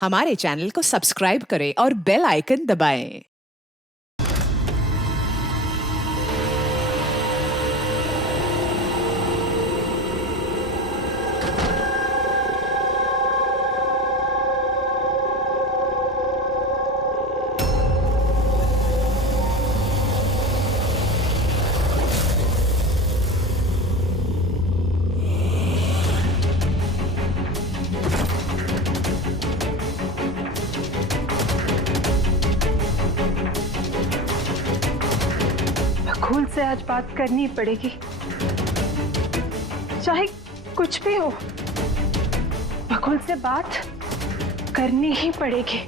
हमारे चैनल को सब्सक्राइब करें और बेल आइकन दबाएं। बकुल से आज बात करनी पड़ेगी, चाहे कुछ भी हो। बकुल से बात करनी ही पड़ेगी।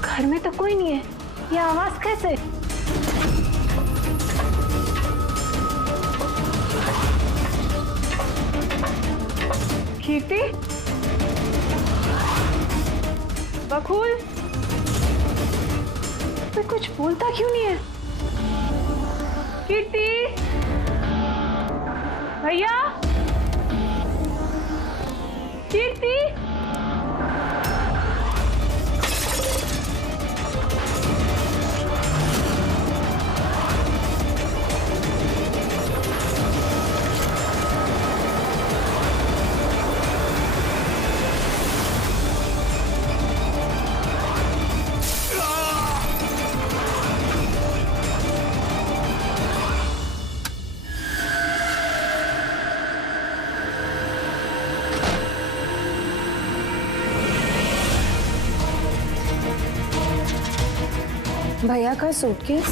घर में तो कोई नहीं है, ये आवाज कैसे? कीर्ति, बकुल, मैं कुछ बोलता क्यों नहीं है? कीर्ति, भैया, कीर्ति, भैया का सूटकेस।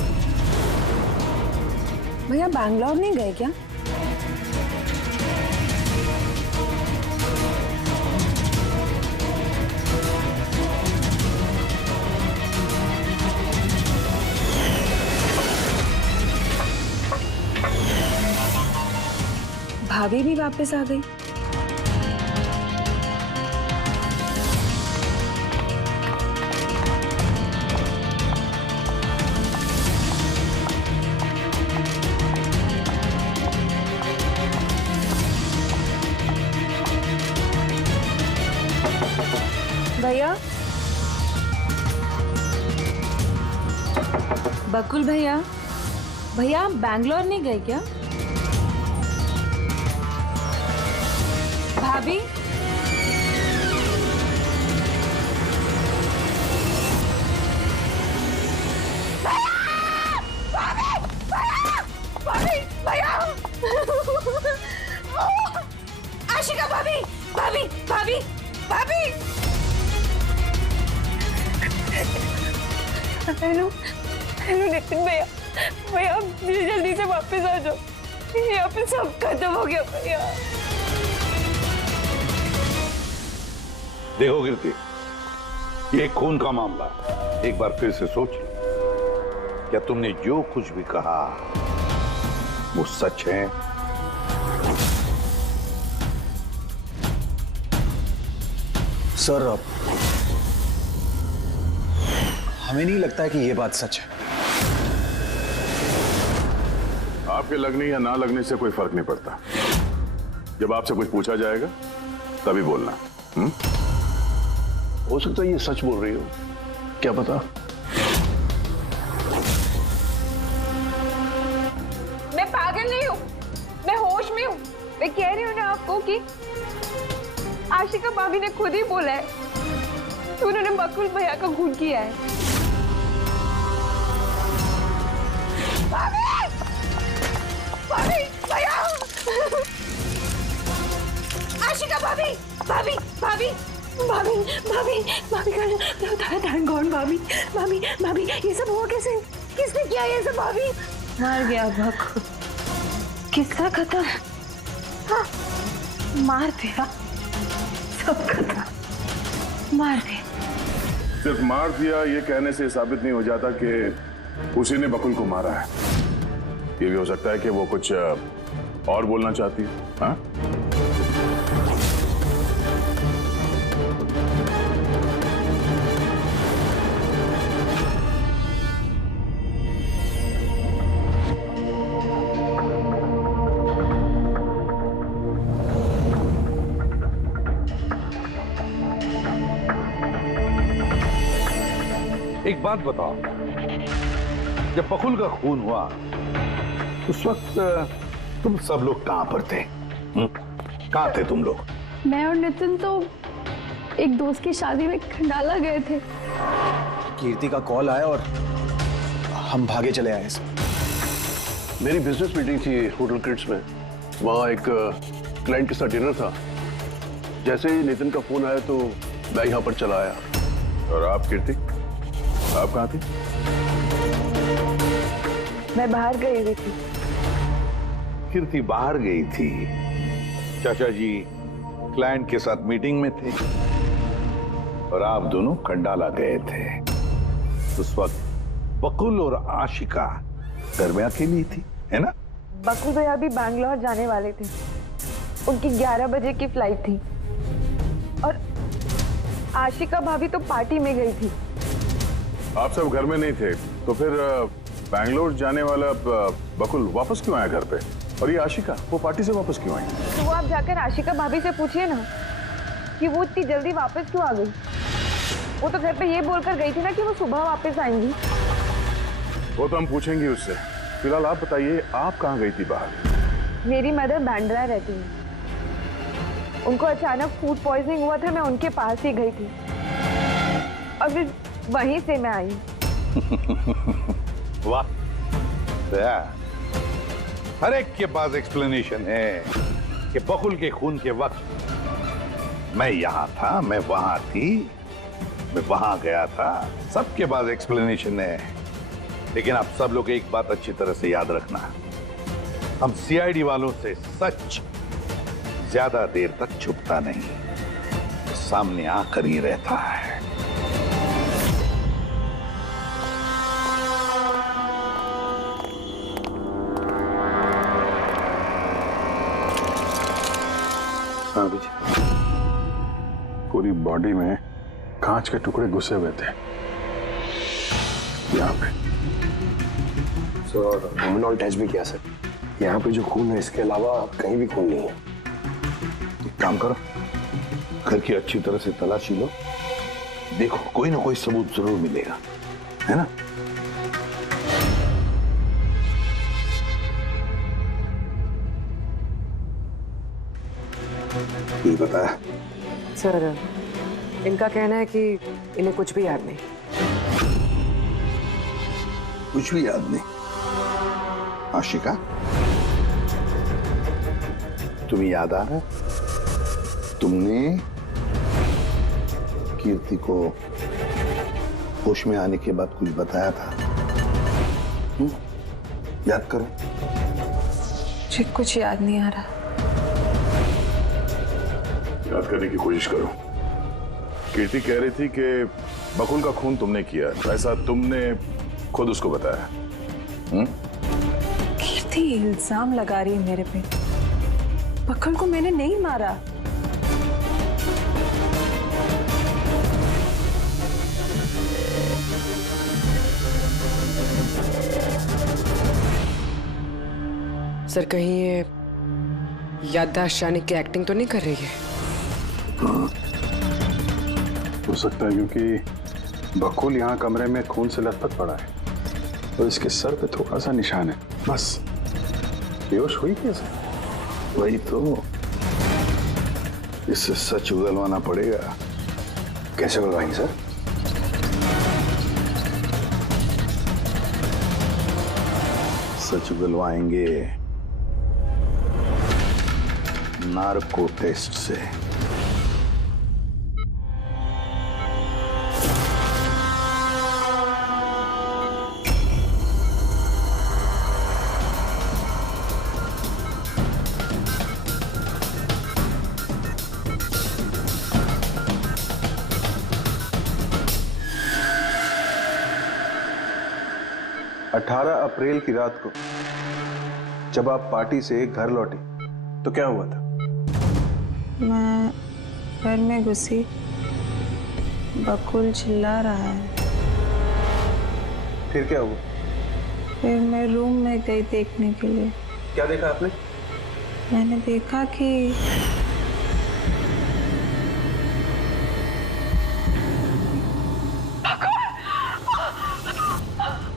भैया बैंगलोर नहीं गए क्या? भाभी भी वापस आ गई। भैया, बकुल भैया, भैया आप बैंगलोर नहीं गए क्या? भाभी, आशिका भाभी, भाभी, भाभी, भाभी। हेलो, हेलो नितिन भैया, भैया आप जल्दी से वापस आ जाओ। यहाँ पे सब खत्म हो गया भैया। देखो कीर्ति, ये खून का मामला है। एक बार फिर से सोच लो, क्या तुमने जो कुछ भी कहा वो सच है? सर, हमें नहीं लगता है कि ये बात सच है। आपके लगने या ना लगने से कोई फर्क नहीं पड़ता। जब आपसे कुछ पूछा जाएगा तभी बोलना। हो सकता है ये सच बोल रही हो, क्या पता। मैं पागल नहीं हूँ, मैं होश में हूँ। मैं कह रही हूँ ना आपको कि आशिका भाभी ने खुद ही बोला है कि उन्होंने बकुल भैया का खून किया है। भाभी! भाभी! भैया! आशिका भाभी! भाभी! भाभी! भाभी! भाभी! भाभी का थैंक गॉड। भाभी! भाभी! भाभी! ये सब हुआ कैसे? किसने किया ये सब? भाभी मर गया बकुल। किसका खत्म? हाँ, मार दिया, सब खत्म, मार दिया। सिर्फ मार दिया ये कहने से साबित नहीं हो जाता कि उसी ने बकुल को मारा है। ये भी हो सकता है कि वो कुछ और बोलना चाहती है। हाँ? एक बात बताओ, जब बकुल का खून हुआ उस वक्त तुम सब लोग कहां पर थे? कहां थे तुम लोग? मैं और नितिन तो एक दोस्त की शादी में खंडाला गए थे। कीर्ति का कॉल आया और हम भागे चले आए। मेरी बिजनेस मीटिंग थी होटल क्रिट्स में, वहाँ एक क्लाइंट के साथ डिनर था। जैसे ही नितिन का फोन आया तो मैं यहाँ पर चला आया। और आप कीर्ति, आप कहां थी? मैं बाहर गई हुई थी। कीर्ति बाहर गई थी, चाचा जी क्लाइंट के साथ मीटिंग में थे और आप दोनों खंडाला गए थे। उस वक्त बकुल और आशिका घर में अकेली थी, है ना? बकुल भैया भी बैंगलोर जाने वाले थे, उनकी 11 बजे की फ्लाइट थी और आशिका भाभी तो पार्टी में गई थी। आप सब घर में नहीं थे तो फिर बैंगलोर जाने वाला बकुल वापस क्यों आया घर पे? और ये आशिका वो पार्टी से वापस क्यों आई? तो वो आप जाकर आशिका भाभी से पूछिए ना कि वो इतनी जल्दी वापस क्यों आ गई। वो तो घर पे ये बोलकर गई थी ना कि वो सुबह वापस आएंगी। वो तो हम पूछेंगे उससे। फिलहाल आप बताइए, आप कहाँ गई थी बाहर? मेरी मदर बांद्रा रहती है, उनको अचानक फूड पॉइजनिंग हुआ था, मैं उनके पास ही गई थी और फिर वहीं से मैं आई। वाह, हर एक के पास एक्सप्लेनेशन है कि बकुल के खून के वक्त मैं यहां था, मैं वहां थी, मैं वहां गया था। सबके पास एक्सप्लेनेशन है, लेकिन आप सब लोग एक बात अच्छी तरह से याद रखना, हम सीआईडी वालों से सच ज्यादा देर तक छुपता नहीं, सामने आकर ही रहता है। हाँ विजय, पूरी बॉडी में कांच के टुकड़े घुसे हुए थे यहाँ पे। सर हमने टच भी किया सर, यहाँ पे जो खून है इसके अलावा कहीं भी खून नहीं है। एक काम करो, घर की अच्छी तरह से तलाशी लो, देखो कोई ना कोई सबूत जरूर मिलेगा, है ना? ये बताया सर, इनका कहना है कि इन्हें कुछ भी याद नहीं। कुछ भी याद नहीं? आशिका, तुम्हें याद आ रहा है तुमने कीर्ति को होश में आने के बाद कुछ बताया था? याद करो। मुझे कुछ याद नहीं आ रहा। याद करने की कोशिश करो। कीर्ति कह रही थी कि बकुल का खून तुमने किया, ऐसा तुमने खुद उसको बताया? कीर्ति इल्जाम लगा रही है मेरे पे। बकुल को मैंने नहीं मारा। सर कहीं ये याददाश्त जाने की एक्टिंग तो नहीं कर रही है? हो सकता है, क्योंकि बकुल यहाँ कमरे में खून से लथपथ पड़ा है और इसके सर पे थोड़ा सा निशान है, बस। बेहोश हुई कैसे? वही तो, इससे सच उगलवाना पड़ेगा। कैसे उगलवाएंगे सर? सच उगलवाएंगे नार्को टेस्ट से। अप्रैल की रात को जब आप पार्टी से घर लौटी तो क्या हुआ था? मैं घर में घुसी, बकुल चिल्ला रहा है। फिर क्या हुआ? फिर मैं रूम में गई देखने के लिए। क्या देखा आपने? मैंने देखा कि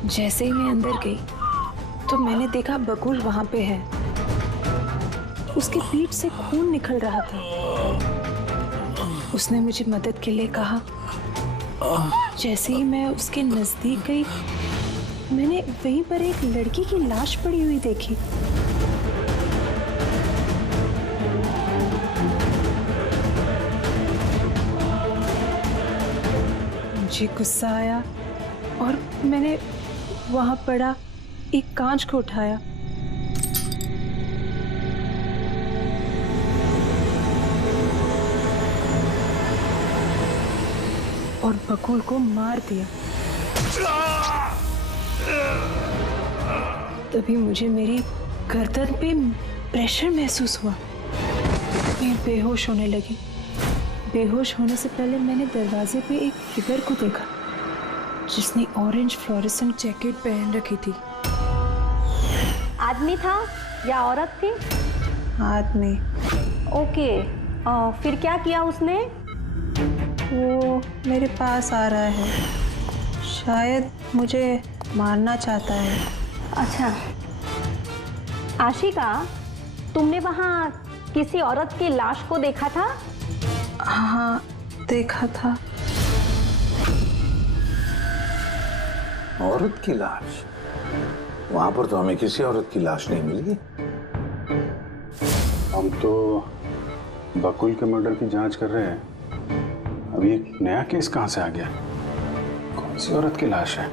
जैसे ही मैं अंदर गई तो मैंने देखा बकुल वहां पे है। उसकी पीठ से खून निकल रहा था। उसने मुझे मदद के लिए कहा। जैसे ही मैं उसके नजदीक गई, मैंने वहीं पर एक लड़की की लाश पड़ी हुई देखी। मुझे गुस्सा आया और मैंने वहां पड़ा एक कांच को उठाया। और बकुल को मार दिया। तभी मुझे मेरी गर्दन पे प्रेशर महसूस हुआ। मैं बेहोश होने लगी। बेहोश होने से पहले मैंने दरवाजे पे एक फिगर को देखा जिसने ऑरेंज फ्लोरेसेंट जैकेट पहन रखी थी। आदमी था या औरत थी? आदमी। ओके, फिर क्या किया उसने? वो मेरे पास आ रहा है, शायद मुझे मारना चाहता है। अच्छा आशिका, तुमने वहाँ किसी औरत की लाश को देखा था? हाँ, देखा था। औरत की लाश? वहां पर तो हमें किसी औरत की लाश नहीं मिली। हम तो बकुल के मर्डर की जांच कर रहे हैं। अभी एक नया केस कहां से आ गया? कौन सी औरत की लाश है?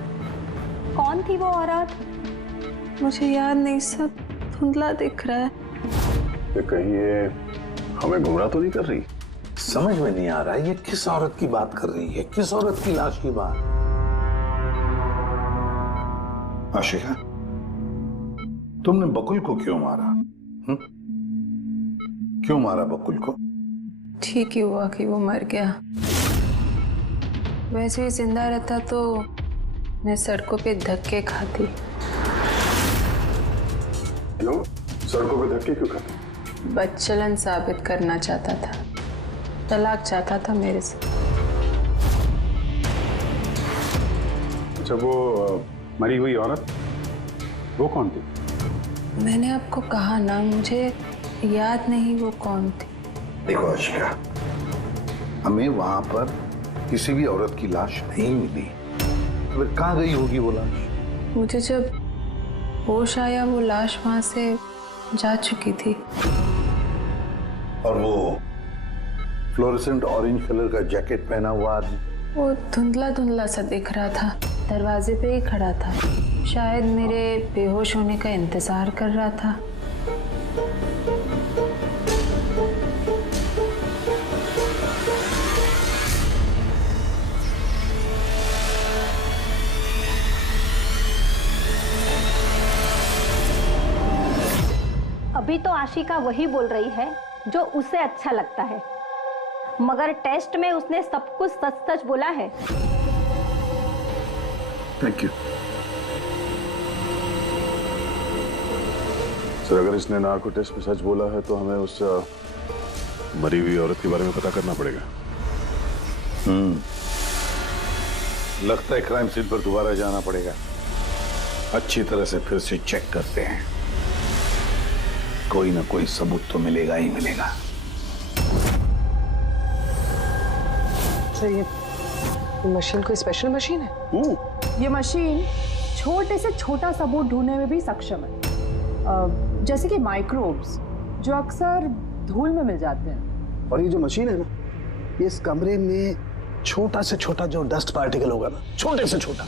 कौन थी वो औरत? मुझे याद नहीं, सब धुंधला दिख रहा है। ये कहीं ये हमें गुमराह तो नहीं कर रही? समझ में नहीं आ रहा है ये किस औरत की बात कर रही है, किस औरत की लाश की बात। आशिका, तुमने बकुल को क्यों मारा? क्यों मारा बकुल को? ठीक ही हुआ कि वो मर गया। वैसे ही जिंदा रहता तो मैं सड़कों पे धक्के खाती। क्यों? सड़कों पे धक्के क्यों खाते? बदचलन साबित करना चाहता था, तलाक चाहता था मेरे से। अच्छा, वो मरी हुई औरत, वो कौन थी? मैंने आपको कहा ना, मुझे याद नहीं वो कौन थी। देखो आशिका, हमें वहां पर किसी भी औरत की लाश नहीं मिली। तो फिर कहाँ गई होगी वो लाश? मुझे जब होश आया वो लाश वहां से जा चुकी थी। और वो फ्लोरेसेंट ऑरेंज कलर का जैकेट पहना हुआ आदमी? वो धुंधला धुंधला सा दिख रहा था, दरवाजे पे ही खड़ा था। शायद मेरे बेहोश होने का इंतजार कर रहा था। अभी तो आशिका वही बोल रही है जो उसे अच्छा लगता है, मगर टेस्ट में उसने सब कुछ सच सच बोला है। Thank you sir. अगर इसने नार्को टेस्ट में सच बोला है तो हमें उस मरी हुई औरत के बारे में पता करना पड़ेगा। लगता है क्राइम सीन पर दोबारा जाना पड़ेगा। अच्छी तरह से फिर से चेक करते हैं, कोई ना कोई सबूत तो मिलेगा ही मिलेगा। सर ये मशीन कोई स्पेशल मशीन है? ये मशीन छोटे से छोटा सबूत ढूंढने में भी सक्षम है, जैसे कि माइक्रोब्स जो अक्सर धूल में मिल जाते हैं। और ये जो मशीन है ना, ये इस कमरे में छोटा से छोटा जो डस्ट पार्टिकल होगा ना, छोटे से छोटा,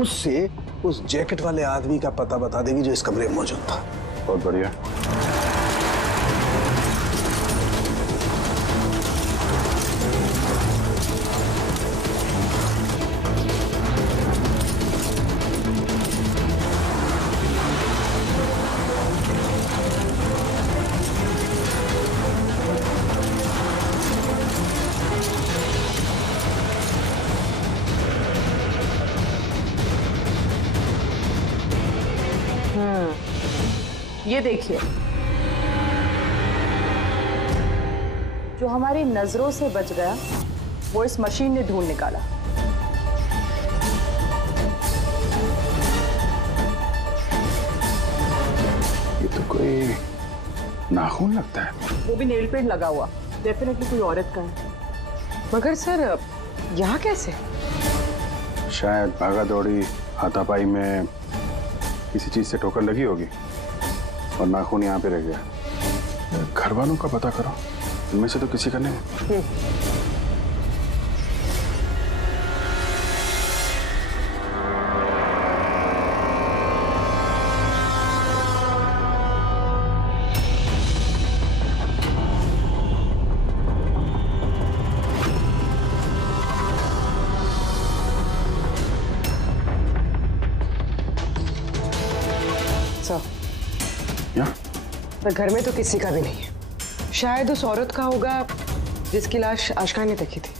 उससे उस जैकेट वाले आदमी का पता बता देगी जो इस कमरे में मौजूद था। बहुत बढ़िया। ये देखिए, जो हमारी नजरों से बच गया वो इस मशीन ने ढूंढ निकाला। कोई नाखून लगता है। वो भी नेल पेंट लगा हुआ, डेफिनेटली कोई औरत का है। मगर सर यहाँ कैसे? शायद भागा दौड़ी हाथापाई में किसी चीज से ठोकर लगी होगी और नाखून यहाँ पे रह गया। घर वालों का पता करो, इनमें से तो किसी का नहीं। पर घर में तो किसी का भी नहीं है। शायद उस औरत का होगा जिसकी लाश आशिका ने देखी थी।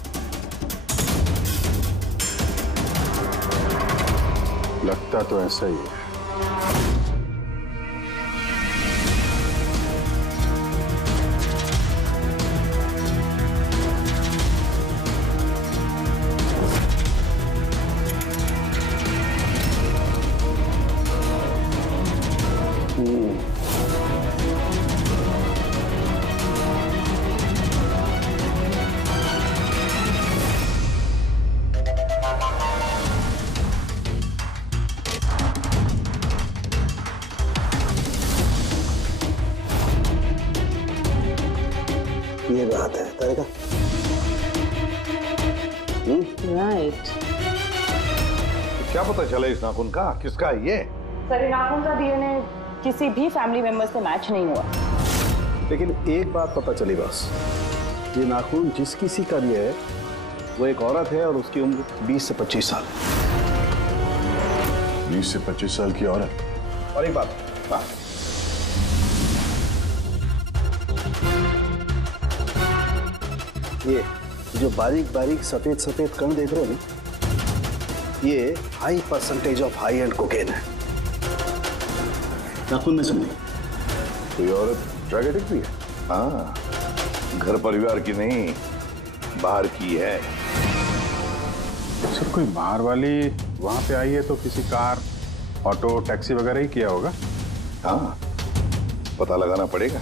लगता तो ऐसा ही है। ये बात है तारिका। राइट। क्या पता चला इस नाखून का किसका है ये? सर, नाखून का डीएनए किसी भी फैमिली मेंबर से मैच नहीं हुआ। लेकिन एक बात पता चली बस, ये नाखून जिस किसी का भी है वो एक औरत है और उसकी उम्र 20 से 25 साल। 20 से 25 साल की औरत। और एक बात, हाँ, ये जो बारीक बारीक सफेद सफेद कण देख रहे हो ना, ये high percentage of high and cocaine है नाखून में। सुनिए, कोई औरत ड्रग एडिक्ट भी है? हाँ, घर परिवार की नहीं, बाहर की है। सर कोई बाहर वाली वहां पे आई है तो किसी कार, ऑटो, टैक्सी वगैरह ही किया होगा। हाँ, पता लगाना पड़ेगा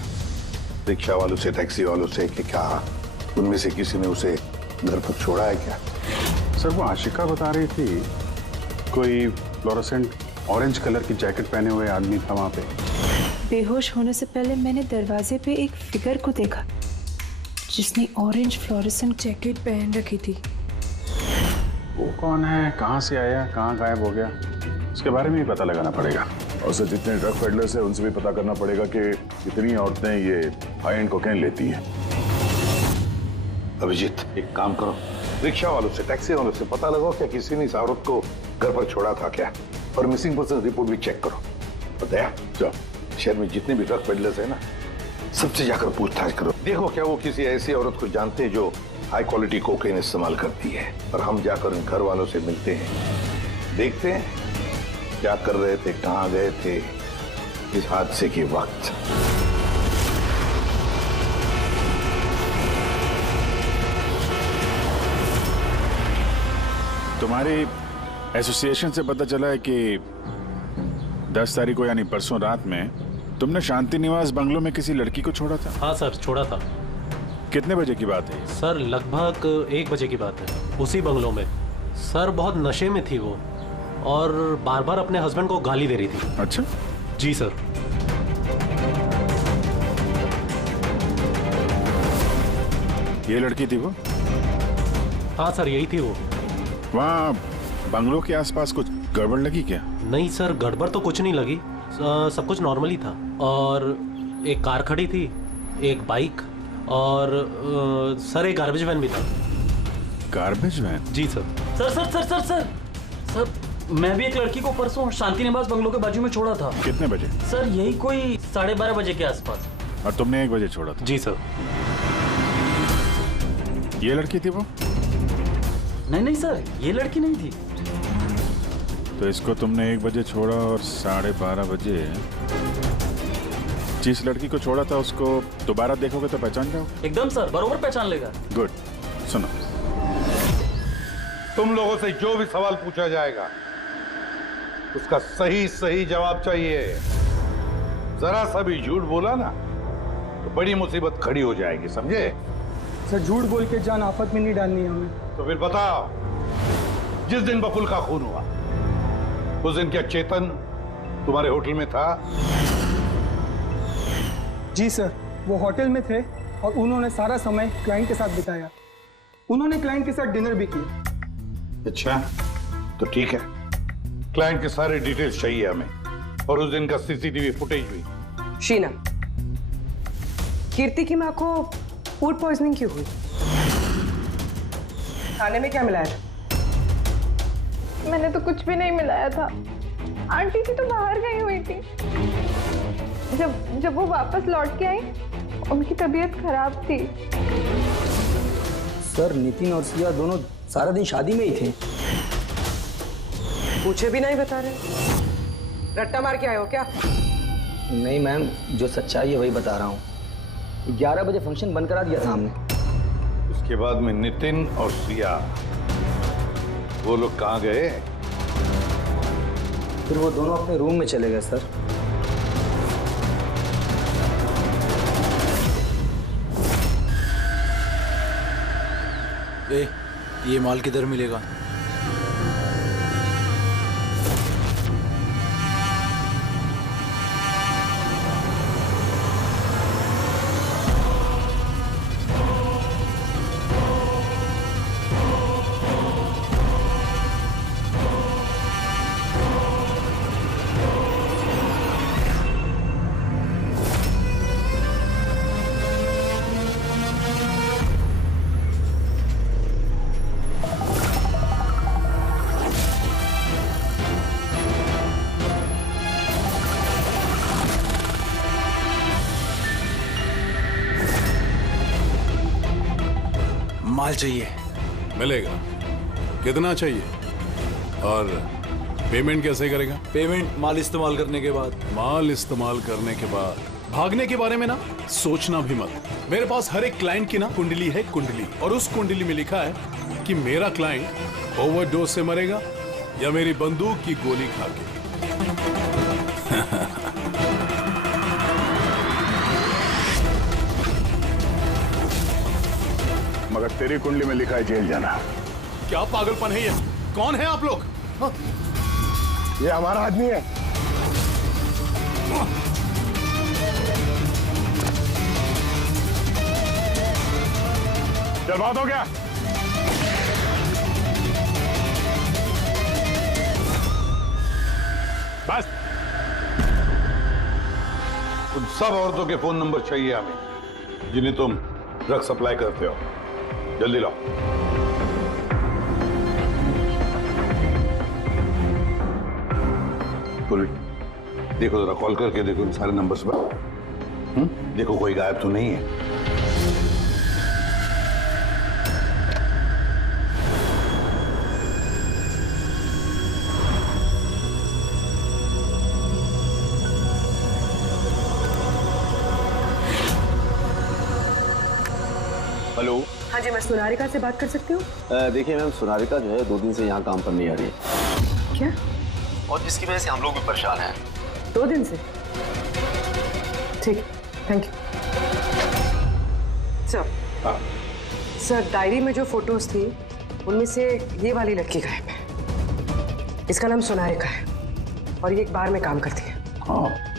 रिक्शा वालों से, टैक्सी वालों से कि क्या उनमें से किसी ने उसे घर पर छोड़ा है क्या। सर वो आशिका बता रही थी कोई फ्लोरोसेंट ऑरेंज कलर की जैकेट पहने हुए आदमी था वहां पे। बेहोश होने से पहले मैंने दरवाजे पे एक फिगर को देखा जिसने ऑरेंज फ्लोरोसेंट जैकेट पहन रखी थी। वो कौन है, कहाँ से आया, कहाँ गायब हो गया, उसके बारे में भी पता लगाना पड़ेगा। और सर जितने ड्रग पेडलर्स हैं उनसे भी पता करना पड़ेगा कि कितनी औरतें ये हाई एंड कोकेन लेती हैं। अभिजीत, एक काम करो, रिक्शा वालों से, टैक्सी वालों से पता लगाओ क्या किसी ने इस औरत को घर पर छोड़ा था क्या, और मिसिंग पर्सन रिपोर्ट भी चेक करो। और दया, जाओ शहर में जितने भी ड्रग पेडलर्स हैं ना, सबसे जाकर पूछताछ करो। देखो क्या वो किसी ऐसी औरत को जानते हैं जो हाई क्वालिटी कोकेन इस्तेमाल करती है। और हम जाकर उन घर वालों से मिलते हैं, देखते हैं क्या कर रहे थे, कहाँ गए थे इस हादसे के वक्त। तुम्हारी एसोसिएशन से पता चला है कि 10 तारीख को यानी परसों रात में तुमने शांति निवास बंगलों में किसी लड़की को छोड़ा था। हाँ सर, छोड़ा था। कितने बजे की बात है? सर लगभग 1 बजे की बात है, उसी बंगलों में। सर बहुत नशे में थी वो और बार बार अपने हस्बैंड को गाली दे रही थी। अच्छा जी सर। ये लड़की थी वो? हाँ सर, यही थी वो। वहाँ बंगलों के आसपास कुछ गड़बड़ लगी क्या? नहीं सर, गड़बड़ तो कुछ नहीं लगी, सब कुछ नॉर्मल ही था। और एक कार खड़ी थी, एक बाइक और सर एक गार्बेज वैन भी था। Garbage van? जी sir. Sir sir sir sir sir sir मैं भी एक लड़की को परसों शांति निवास बंगलों के बाजू में छोड़ा था। कितने बजे? सर यही कोई 12:30 बजे के आसपास। और तुमने 1 बजे छोड़ा था? जी सर। ये लड़की थी वो? नहीं नहीं सर, ये लड़की नहीं थी। तो इसको तुमने 1 बजे छोड़ा और 12:30 बजे जिस लड़की को छोड़ा था उसको दोबारा देखोगे तो पहचान जाओगे? एकदम सर, बरोबर पहचान लेगा। गुड। सुनो, तुम लोगों से जो भी सवाल पूछा जाएगा उसका सही सही जवाब चाहिए। जरा सा भी झूठ बोला ना तो बड़ी मुसीबत खड़ी हो जाएगी, समझे? सर झूठ बोल के जान आफत में नहीं डालनी है हमें। तो फिर बताओ, जिस दिन बकुल का खून हुआ उस दिन क्या चेतन तुम्हारे होटल में था? जी सर, वो होटल में थे और उन्होंने सारा समय क्लाइंट के साथ बिताया। उन्होंने क्लाइंट के साथ डिनर भी किया। अच्छा, तो ठीक है, क्लाइंट के सारे डिटेल्स चाहिए हमें, और उस दिन का सीसीटीवी फुटेज भी। शीना, कीर्ति की माँ को फूड पॉइजनिंग क्यों हुई? खाने में क्या मिलाया था? मैंने तो कुछ भी नहीं मिलाया था। आंटी जी तो बाहर गई हुई थी। जब वो वापस लौट के आई उनकी तबीयत खराब थी। सर नितिन और सिया दोनों सारा दिन शादी में ही थे। पूछे भी नहीं बता रहे। रट्टा मार के आए हो क्या? नहीं मैम, जो सच्चाई है वही बता रहा हूँ। 11 बजे फंक्शन बंद करा दिया था हमने। उसके बाद में नितिन और सिया वो लोग कहाँ गए? फिर वो दोनों अपने रूम में चले गए सर। ये माल किधर मिलेगा? माल चाहिए। मिलेगा। कितना चाहिए और पेमेंट कैसे करेगा? पेमेंट माल इस्तेमाल करने के बाद। माल इस्तेमाल करने के बाद? भागने के बारे में ना सोचना भी मत। मेरे पास हर एक क्लाइंट की ना कुंडली है, कुंडली, और उस कुंडली में लिखा है कि मेरा क्लाइंट ओवरडोज से मरेगा या मेरी बंदूक की गोली खा के। मगर तेरी कुंडली में लिखा है जेल जाना। क्या पागलपन है ये? कौन है आप लोग? ये हमारा आदमी है। चल, बात हो गया। बस। उन सब औरतों के फोन नंबर चाहिए हमें जिन्हें तुम ड्रग सप्लाई करते हो। जल्दी लाओ। देखो जरा, कॉल करके देखो इन सारे नंबर्स पर। देखो कोई गायब तो नहीं है। हेलो। हाँ जी, मैं सोनारिका से बात कर सकती हूँ? देखिए मैम, सोनारिका जो है 2 दिन से यहाँ काम पर नहीं आ रही है। क्या? और जिसकी वजह से हम लोग भी परेशान हैं। 2 दिन से? ठीक, thank you sir. Sir, diary में जो फोटोज थी उनमें से ये वाली लड़की गायब है। इसका नाम सोनारिका है और ये एक बार में काम करती है।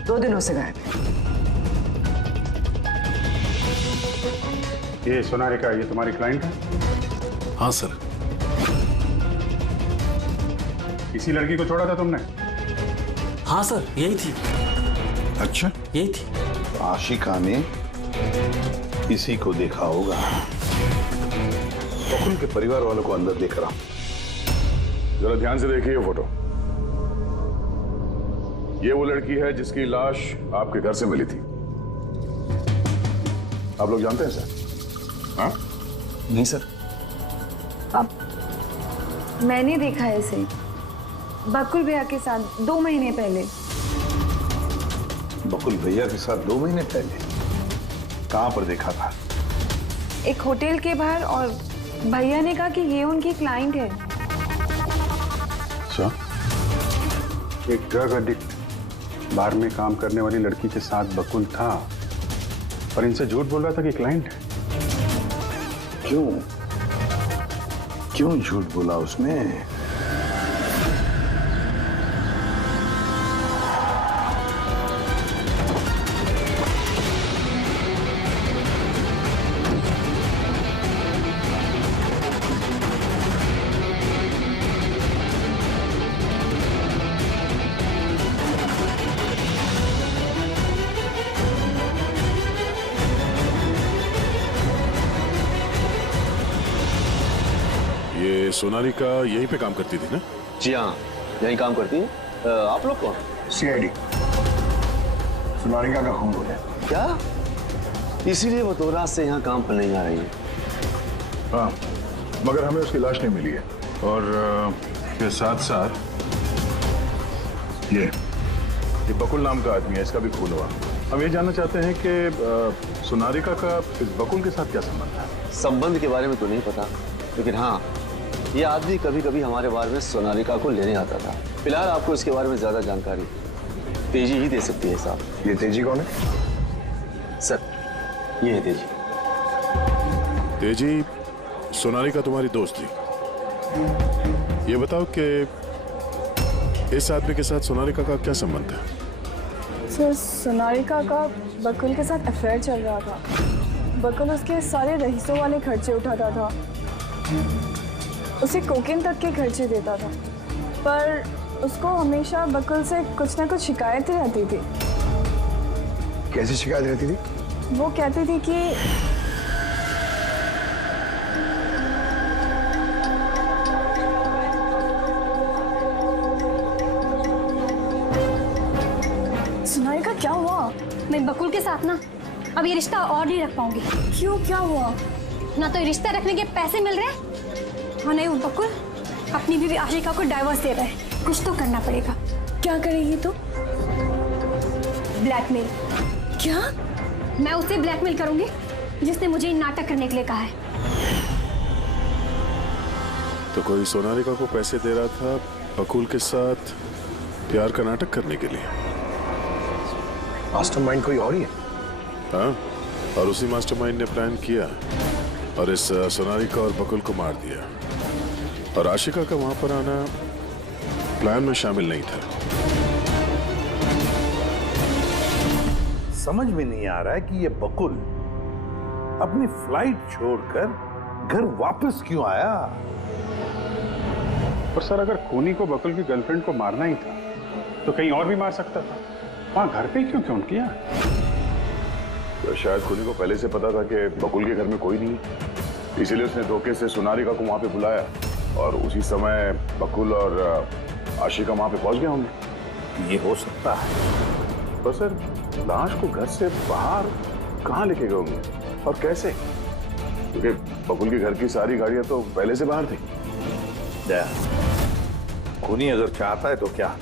2 दिनों से गायब है। ये सोनारिका, ये तुम्हारी क्लाइंट है? हाँ सर। इसी लड़की को छोड़ा था तुमने? हाँ सर, यही थी। अच्छा, यही थी। आशिका ने इसी को देखा होगा। बकुल के परिवार वालों को अंदर देख रहा हूं। जरा ध्यान से देखिए ये फोटो। ये वो लड़की है जिसकी लाश आपके घर से मिली थी। आप लोग जानते हैं सर? हाँ? नहीं सर। अब मैंने देखा है इसे बकुल भैया के साथ 2 महीने पहले। बकुल भैया के साथ 2 महीने पहले? कहां पर देखा था? एक होटल के बाहर, और भैया ने कहा कि ये उनकी क्लाइंट है। अच्छा, एक ड्रग एडिक्ट बार में काम करने वाली लड़की के साथ बकुल था, पर इनसे झूठ बोल रहा था कि क्लाइंट है। क्यों झूठ बोला उसने? सोनाली का यहीं पे काम करती थी ना? जी हाँ, यहीं काम करती है। आप लोग कौन? सीआईडी। सोनालिका का खून हो गया। क्या? इसीलिए वो 2 रात से यहाँ काम पर नहीं आ रही है। हाँ, मगर हमें उसकी लाश नहीं मिली है। और के साथ साथ ये बकुल नाम का आदमी है, इसका भी खून हुआ। हम ये जानना चाहते हैं कि सोनालिका का इस बकुल के साथ क्या संबंध है? संबंध के बारे में तो नहीं पता, लेकिन हाँ, ये आदमी कभी कभी हमारे बारे में सोनालिका को लेने आता था। फिलहाल आपको इसके बारे में ज्यादा जानकारी तेजी ही दे सकती है साहब। ये तेजी कौन है? सर, ये है तेजी। तेजी, सोनालिका तुम्हारी दोस्त थी। ये बताओ कि इस आदमी के साथ सोनालिका का क्या संबंध है? सर, सोनालिका का बकुल के साथ अफेयर चल रहा था। बकुल उसके सारे रईसों वाले खर्चे उठाता था, उसे कोकेन तक के खर्चे देता था, पर उसको हमेशा बकुल से कुछ ना कुछ शिकायतें रहती थी। कैसी शिकायत रहती थी? वो कहती थी कि सोनालिका क्या हुआ? मैं बकुल के साथ ना अब ये रिश्ता और नहीं रख पाऊंगी। क्यों, क्या हुआ? ना तो रिश्ता रखने के पैसे मिल रहे और नहीं वो बकुल अपनी बीवी आशिका को डाइवोर्स दे रहा है। कुछ तो करना पड़ेगा। क्या करेगी तू? ब्लैकमेल। क्या? मैं उसे ब्लैकमेल करूंगी जिसने मुझे नाटक करने के लिए कहा है। तो कोई सोनालिका को पैसे दे रहा था बकुल के साथ प्यार का नाटक करने के लिए। मास्टरमाइंड कोई और ही है? हाँ, और उसी मास्टरमाइंड ने प्लान किया और इस सोनालिका और बकुल को मार दिया। और आशिका का वहां पर आना प्लान में शामिल नहीं था। समझ में नहीं आ रहा है कि ये बकुल अपनी फ्लाइट छोड़कर घर वापस क्यों आया। और सर, अगर खूनी को बकुल की गर्लफ्रेंड को मारना ही था तो कहीं और भी मार सकता था। वहां घर पे क्यों किया? तो शायद खूनी को पहले से पता था कि बकुल के घर में कोई नहीं, इसीलिए उसने धोखे से सोनालिका को वहां पे बुलाया और उसी समय बकुल और आशिका वहां पे पहुंच गए होंगे। ये हो सकता है। तो सर, लाश को घर से बाहर कहाँ लेके गए होंगे और कैसे? क्योंकि बकुल के घर की सारी गाड़ियां तो पहले से बाहर थी। खूनी अगर चाहता है तो क्या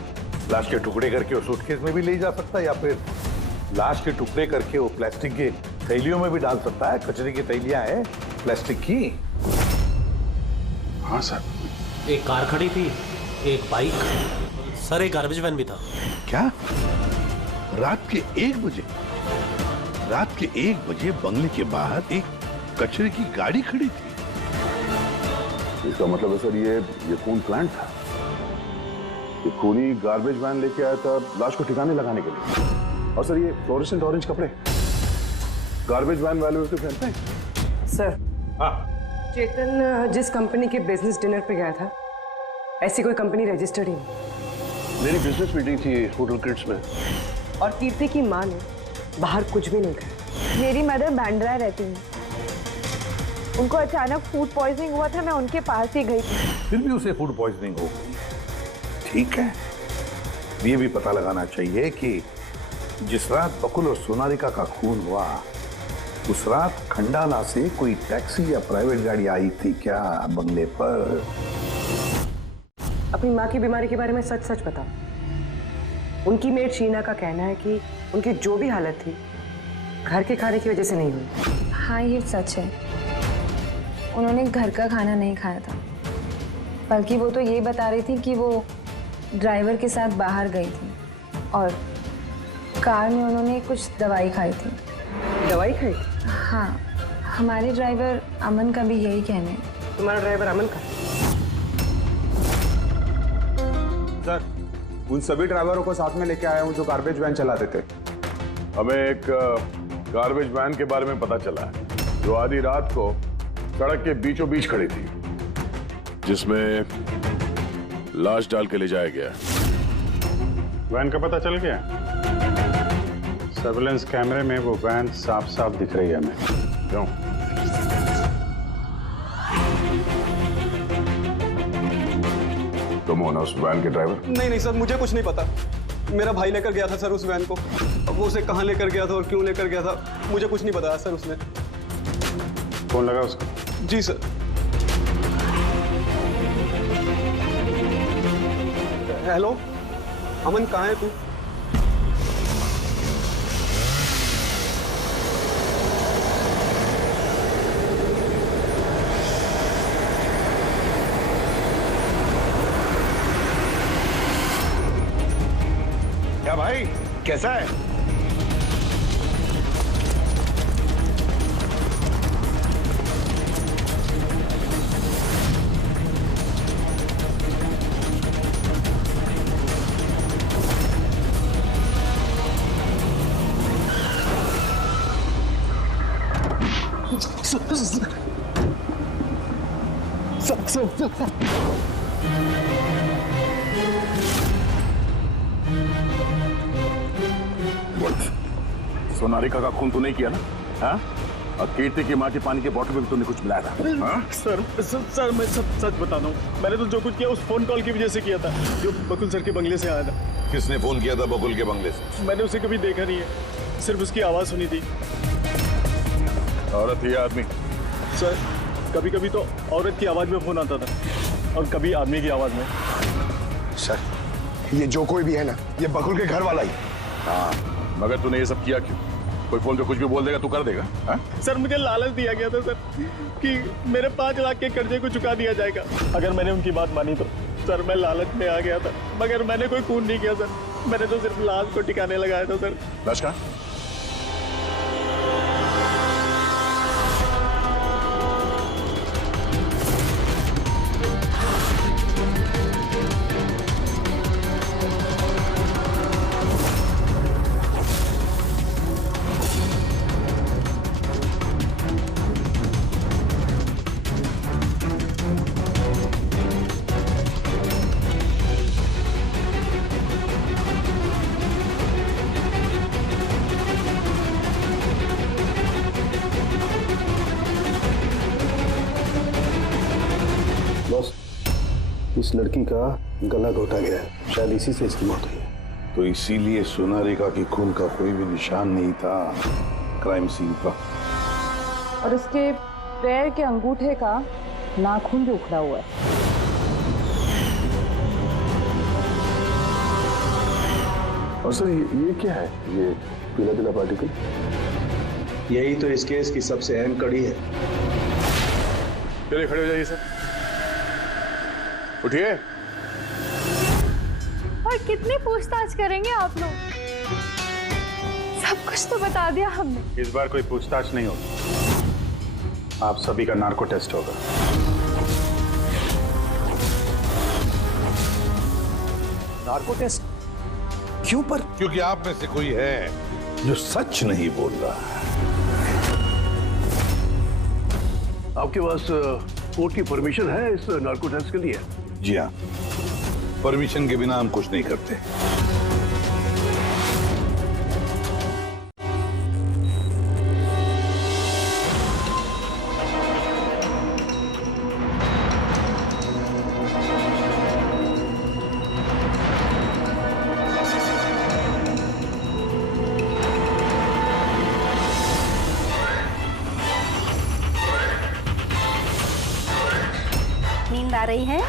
लाश के टुकड़े करके वो सूटकेस में भी ले जा सकता है, या फिर लाश के टुकड़े करके वो प्लास्टिक के थैलियों में भी डाल सकता है। कचरे की थैलियां हैं प्लास्टिक की। हाँ सर। एक कार खड़ी थी, एक बाइक, सर एक गार्बेज वैन भी था। क्या? रात के 1 बजे? रात के 1 बजे बंगले के बाहर एक कचरे की गाड़ी खड़ी थी? इसका मतलब है सर ये खून प्लांट था। ये खूनी गार्बेज वैन लेके आया था लाश को ठिकाने लगाने के लिए। और सर ये फ्लोरेसेंट ऑरेंज कपड़े गार्बेज वैन वाले उसके पहनते हैं। सर, हाँ। चेतन जिस कंपनी के बिजनेस डिनर पे गया था, ऐसी कोई कंपनी रजिस्टर्ड ही नहीं। मेरी बिजनेस मीटिंग थी होटल किड्स में। और कीर्ति की माँ ने बाहर कुछ भी नहीं कहा। मेरी मदर बांद्रा रहती है, उनको अचानक फूड पॉइजनिंग हुआ था, मैं उनके पास ही गई थी। फिर भी उसे फूड पॉइजनिंग हो गई। ठीक है, ये भी पता लगाना चाहिए कि जिस रात बकुल और सोनालिका का खून हुआ, उस रात खंडाला से कोई टैक्सी या प्राइवेट गाड़ी आई थी क्या बंगले पर? अपनी माँ की बीमारी के बारे में सच सच बताओ। उनकी मेड शीना का कहना है कि उनकी जो भी हालत थी घर के खाने की वजह से नहीं हुई। हाँ, ये सच है। उन्होंने घर का खाना नहीं खाया था, बल्कि वो तो ये बता रही थी कि वो ड्राइवर के साथ बाहर गई थी और कार में उन्होंने कुछ दवाई खाई थी। दवाई खाई? हाँ, हमारे ड्राइवर अमन का भी यही कहना है। तुम्हारा ड्राइवर अमन का? सर, उन सभी ड्राइवरों को साथ में लेके आया हूँ जो गार्बेज वैन चलाते थे। हमें एक गार्बेज वैन के बारे में पता चला है जो आधी रात को सड़क के बीचों बीच खड़ी थी, जिसमें लाश डाल के ले जाया गया। वैन का पता चल गया? सर्विलेंस कैमरे में वो वैन साफ साफ दिख रही है हमें। क्यों? तुम हो ना उस वैन के ड्राइवर? नहीं सर, मुझे कुछ नहीं पता। मेरा भाई लेकर गया था सर उस वैन को। अब वो उसे कहाँ लेकर गया था और क्यों लेकर गया था मुझे कुछ नहीं बताया सर उसने। फोन लगा उसका? जी सर। हेलो अमन, कहाँ है तू? क्या भाई, कैसा है? सोनारिका का खून तो नहीं किया ना? हाँ? और कीर्ति की माँ के पानी के बोतल में भी तुमने कुछ मिलाया था? हाँ? सर मैं सब सच बताता हूँ। मैंने तो जो कुछ किया उस फोन कॉल की वजह से किया था जो बकुल सर के बंगले से आया था। किसने फोन किया था बकुल के बंगले से? मैंने उसे कभी देखा नहीं है, सिर्फ उसकी आवाज सुनी थी। औरत ही आदमी? सर कभी कभी तो औरत की आवाज में फोन आता था और कभी आदमी की आवाज में। सर, ये जो कोई भी है ना, ये बकुल के घर वाला ही। हाँ, मगर तूने ये सब किया क्यों? कोई फोन पे कुछ भी बोल देगा तू कर देगा? हाँ? सर मुझे लालच दिया गया था सर कि मेरे 5 लाख के कर्जे को चुका दिया जाएगा अगर मैंने उनकी बात मानी तो। सर मैं लालच में आ गया था, मगर मैंने कोई खून नहीं किया सर। मैंने तो सिर्फ लाश को टिकाने लगाया था सर। लाश कहाँ? इस लड़की का गला घोटा गया है, शायद इसी से इसकी मौत हुई है। तो इसीलिए सोनारिका की खून का कोई भी निशान नहीं था क्राइम सीन पर। और उसके पैर के अंगूठे का नाखून भी उखड़ा हुआ है। और सर ये क्या है? ये पीला पीला पार्टिकल? यही तो इस केस की सबसे अहम कड़ी है। चलिए खड़े हो जाइए सर। उठिए। और कितनी पूछताछ करेंगे आप लोग? सब कुछ तो बता दिया हमने। इस बार कोई पूछताछ नहीं होगी, आप सभी का नार्को टेस्ट होगा। नार्को टेस्ट क्यों पर? क्योंकि आप में से कोई है जो सच नहीं बोल रहा। आपके पास कोर्ट की परमिशन है इस नार्को टेस्ट के लिए? जी हाँ, परमिशन के बिना हम कुछ नहीं करते। नींद आ रही है?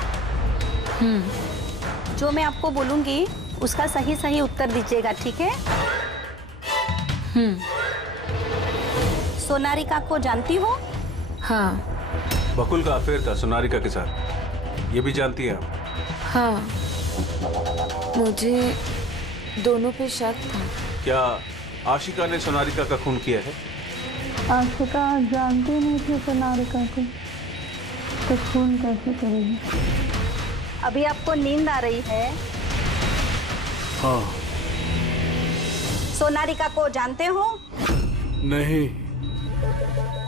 जो मैं आपको बोलूंगी उसका सही सही उत्तर दीजिएगा, ठीक है? सोनारिका को जानती हो? हाँ। बकुल का अफेयर था सोनारिका के साथ, ये भी जानती है आप? हाँ, मुझे दोनों पे शक था। क्या आशिका ने सोनारिका का खून किया है? आशिका जानती नहीं थी सोनारिका को, तो खून कैसे करेगी? अभी आपको नींद आ रही है? हाँ। सोनारिका को जानते हो? नहीं।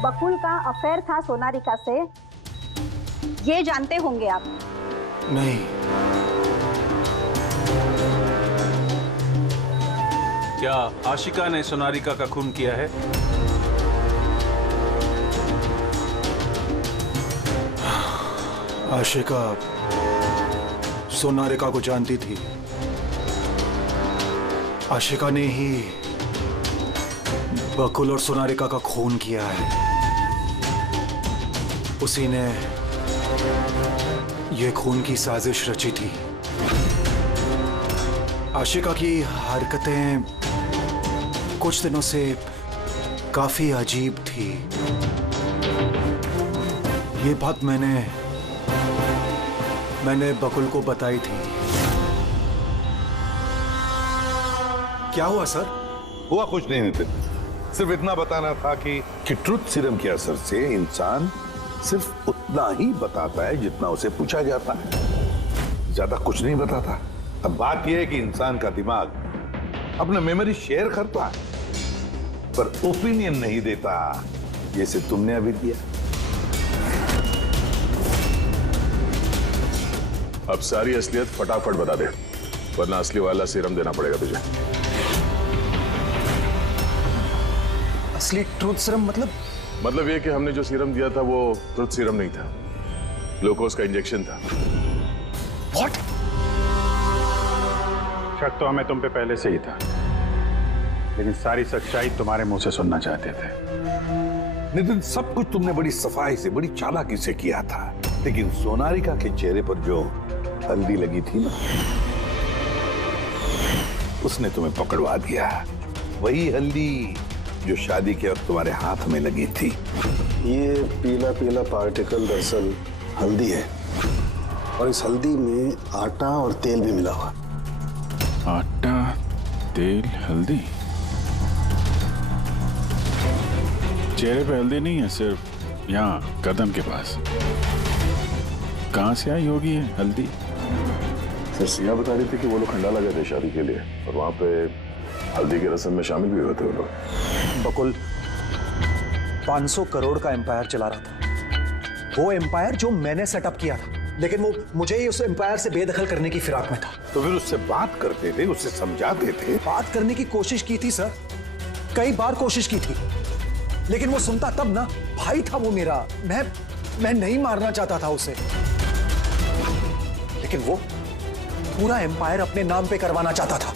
बकुल का अफेयर था सोनारिका से, ये जानते होंगे आप? नहीं। क्या आशिका ने सोनारिका का खून किया है? आशिका सोनारिका को जानती थी। आशिका ने ही बकुल और सोनारिका का खून किया है। उसी ने यह खून की साजिश रची थी। आशिका की हरकतें कुछ दिनों से काफी अजीब थी। ये बात मैंने बकुल को बताई थी। क्या हुआ सर? हुआ कुछ नहीं नितिन, सिर्फ इतना बताना था कि ट्रुथ सीरम के असर से इंसान सिर्फ उतना ही बताता है जितना उसे पूछा जाता है, ज्यादा कुछ नहीं बताता। अब बात यह है कि इंसान का दिमाग अपना मेमोरी शेयर करता है पर ओपिनियन नहीं देता, जैसे तुमने अभी दिया। अब सारी असलियत फटाफट बता दे, वरना असली वाला सीरम देना पड़ेगा तुझे। असली ट्रूथ सीरम मतलब ये कि हमने जो सीरम दिया था वो ट्रूथ सीरम नहीं था, ग्लूकोज का इंजेक्शन था। What? शक तो हमें तुम पे पहले से ही था, लेकिन सारी सच्चाई तुम्हारे मुंह से सुनना चाहते थे। नितिन, सब कुछ तुमने बड़ी सफाई से, बड़ी चालाकी से किया था, लेकिन सोनारिका के चेहरे पर जो हल्दी लगी थी ना, उसने तुम्हें पकड़वा दिया। वही हल्दी जो शादी के वक्त तुम्हारे हाथ में लगी थी। ये पीला पीला पार्टिकल दरअसल हल्दी है, और इस हल्दी में आटा और तेल भी मिला हुआ। आटा, तेल, हल्दी। चेहरे पे हल्दी नहीं है, सिर्फ यहाँ कदम के पास। कहाँ से आई होगी ये हल्दी? सर सिया बता रही थी कि वो लोग खंडाला गए थे शादी के लिए, और वहां पे हल्दी के रस्म में शामिल भी हुए थे वो लोग। बकुल 500 करोड़ का एम्पायर चला रहा था, वो एम्पायर जो मैंने सेटअप किया था, लेकिन वो मुझे ही उस एम्पायर से बेदखल करने की फिराक में था। तो फिर उससे बात करते थे, उससे समझाते थे। बात करने की कोशिश की थी सर, कई बार कोशिश की थी, लेकिन वो सुनता तब ना। भाई था वो मेरा, मैं नहीं मारना चाहता था उसे, लेकिन वो पूरा एम्पायर अपने नाम पे करवाना चाहता था।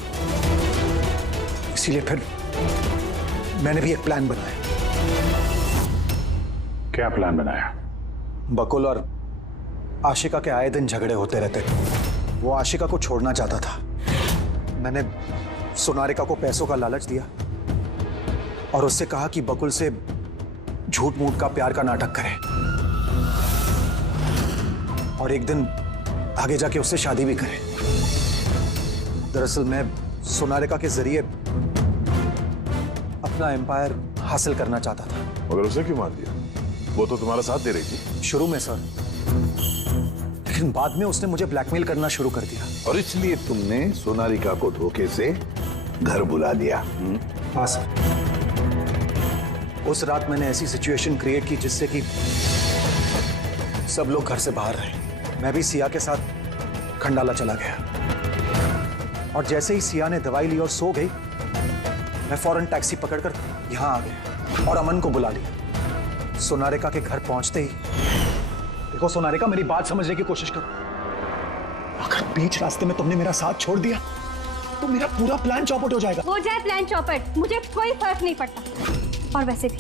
इसीलिए फिर मैंने भी एक प्लान बनाया। क्या प्लान बनाया? बकुल और आशिका के आए दिन झगड़े होते रहते थे। वो आशिका को छोड़ना चाहता था। मैंने सोनारिका को पैसों का लालच दिया और उससे कहा कि बकुल से झूठ मूठ का प्यार का नाटक करे, और एक दिन आगे जाके उससे शादी भी करे। दरअसल मैं सोनारिका के जरिए अपना एम्पायर हासिल करना चाहता था। मगर उसे क्यों मार दिया? वो तो तुम्हारा साथ दे रही थी शुरू में सर, लेकिन बाद में उसने मुझे ब्लैकमेल करना शुरू कर दिया। और इसलिए तुमने सोनारिका को धोखे से घर बुला लिया। हाँ सर, उस रात मैंने ऐसी सिचुएशन क्रिएट की जिससे कि सब लोग घर से बाहर रहे। मैं भी सिया के साथ खंडाला चला गया, और जैसे ही सिया ने दवाई ली और सो गई, मैं फौरन टैक्सी पकड़कर यहां आ गया और अमन को बुला लिया। सोनारिका के घर पहुंचते ही, देखो सोनारिका, मेरी बात समझने की कोशिश करो। अगर बीच रास्ते में तुमने मेरा साथ छोड़ दिया तो मेरा पूरा प्लान चौपट हो जाएगा। हो जाए प्लान चौपट, मुझे कोई फर्क नहीं पड़ता। और वैसे भी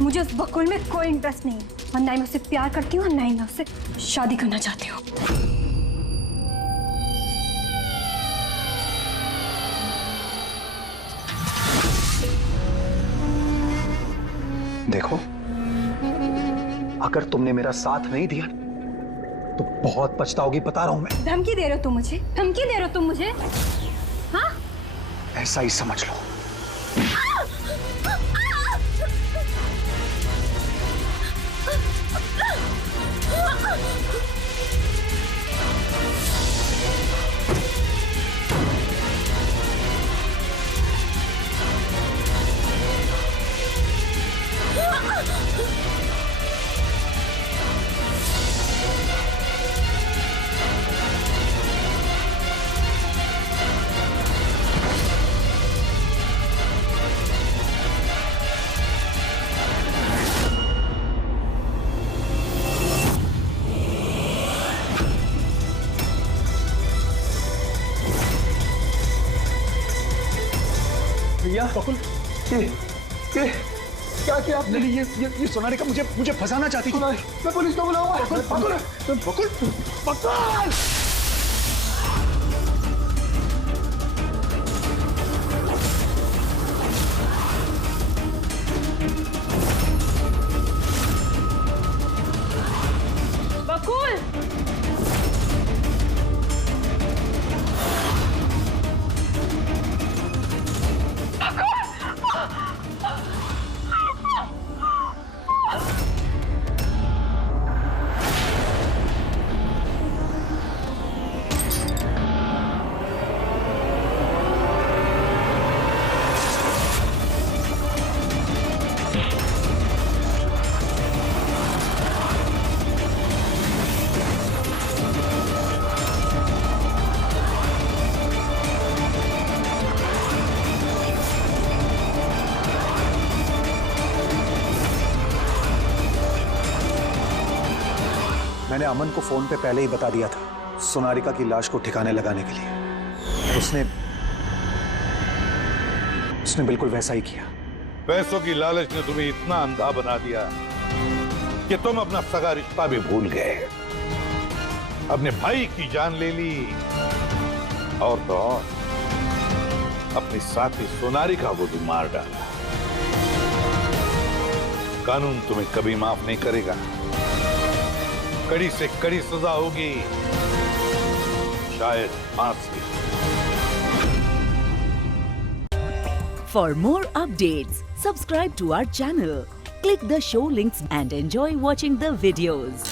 मुझे उस बकुल में कोई इंटरेस्ट नहीं है, और ना ही मैं उससे प्यार करती हूँ, ना ही मैं उससे शादी करना चाहती हूँ। देखो, अगर तुमने मेरा साथ नहीं दिया तो बहुत पछताओगी, बता रहा हूं मैं। धमकी दे रहे हो तुम मुझे? धमकी दे रहे हो तुम मुझे? हाँ? ऐसा ही समझ लो। सिया बकुल ये क्या किया आपने? ये सोनालिका मुझे फंसाना चाहती थी। मैं पुलिस को बुलाऊंगा। बकुल बकुल मैंने अमन को फोन पे पहले ही बता दिया था सोनालिका की लाश को ठिकाने लगाने के लिए। उसने बिल्कुल वैसा ही किया। पैसों की लालच ने तुम्हें इतना अंधा बना दिया कि तुम अपना सगा रिश्ता भी भूल गए, अपने भाई की जान ले ली और तो और अपनी साथी सोनालिका को भी मार डाला। कानून तुम्हें कभी माफ नहीं करेगा, कड़ी से कड़ी सजा होगी, शायद फांसी। For more updates, subscribe to our channel, click the show links and enjoy watching the videos.